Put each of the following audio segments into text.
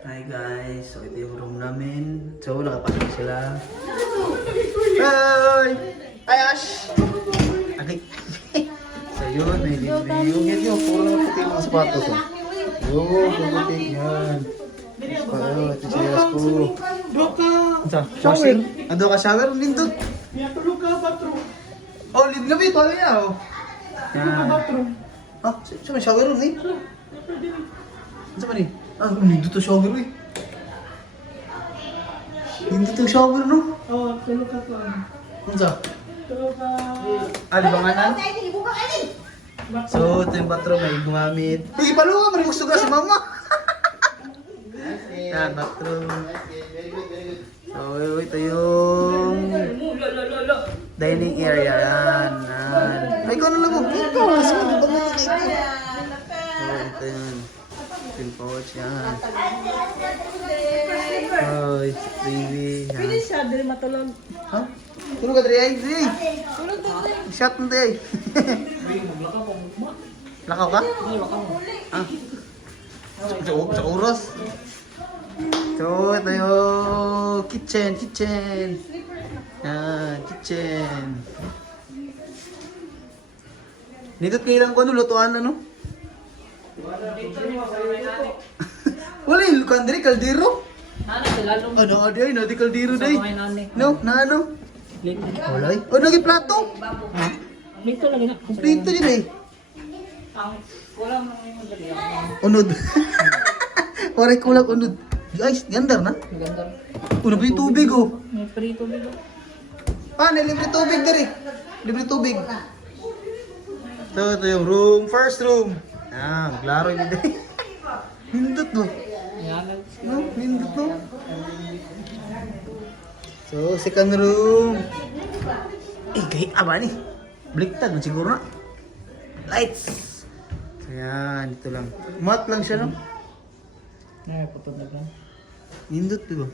Hi guys, so ito yung room namin. So nakapasok sila. Hi! Hi Ash! Okay. So yun, may libre yung yan yun. Puro naman puti yung mga sapatos. Yun, puti yan. Ito si Yasko. Shower? Ando ka shower? Lindot? Tulog ka, bathroom. Oh, lindot na ito. Ano yan? Tulog ka, bathroom. Ah, siya may shower room eh? Ano ba ni? Ah, lindot to shower eh. Lindot to shower no? Oo, tulog ka to. Ano sa? Tulog ka. Libanganan? So, ito yung bathroom ay gumamit. Uy, paluwa! Marimos ka si mama! Yan, bathroom. So, ito yung dining area. Yan. Ay, ikaw na lang mo. Ikaw, kasi mo ba mga ito? So, ito yun. Yung couch, yan. Oy, baby. Pwede siya, dili matulog. Ha? Tulog ka, Dre. Ay, Dre. Shot mo, Dre. Lakaw ka? Ah. Sa oras. So, ito yung kitchen. Yan, kitchen. Nito kailang ko lutuan ano? Wala yung kandiri, kaldero. Ano ka di ay, di kaldero di. No, na ano? Wala ay. O, naging plato. Dito lagi na. Dito yun eh. Unod. Waray kulang unod. Guys, gandar na. Una ba yung tubig oh? May prito dito. Paano? Libre tubig dari. Libre tubig. So, ito yung room. First room. Ah, maglaro yun dari. Nindot no? No, nindot no? So, second room. Eh, kahit aba ni. Bliktad man siguro na. Lights. So, yan. Dito lang. Mat lang siya no? Ay, putod na lang. Nindot diba?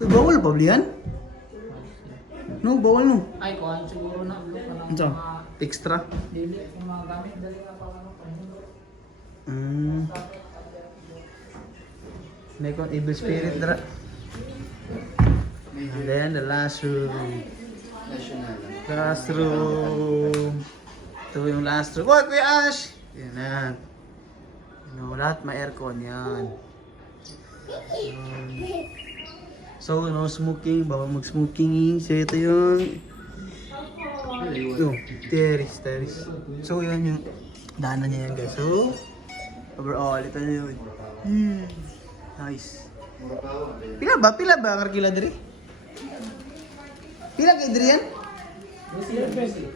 Uy, bawal pa blihan? No, bawal no. Ay, kuhan siguro na. Ano sa? Extra? Dili, yung mga gamit, dali na pa ano pa. May kong evil spirit dra. And then the last room. Last room. Ito yung last room. Uy, Kuya Ash! Yan na. No, lahat may aircon yan. So, no smoking. Bawal mag-smoking. So, ito yung... Terrace. So, yun yung daanan niya yan guys. So, overall, ito na yun. Nice. Pila ba ang arkila diri? Pila kay diri yan?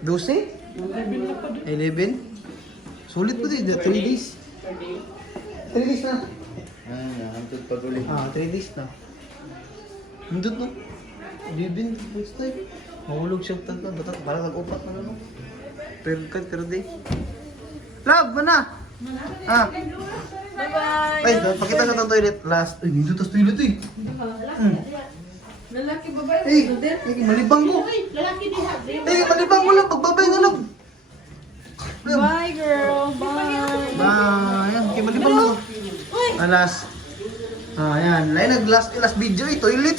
12? 11? Sulit po din, 3 days. 3 days na. Hantod pag uli. 3 days na. Hindot no? Bibin, first time. Mahulog siya tanto. Batak, parang nag-upat na no? Per day. Love, mana? Bye-bye! Ay, pakita sa itong toilet. Last. Ay, hindi tas toilet eh. Lalaki, babae. Ay, malibang ko. Lalaki diha. Ay, malibang ko lang. Pagbabay na lang. Bye, girl. Bye. Ayan, kay malibang na ko. Alas. Ayan. Lain nag-last video eh. Toilet.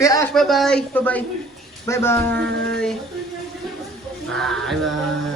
Kaya Ash, bye-bye. Bye-bye. Bye-bye. Bye-bye.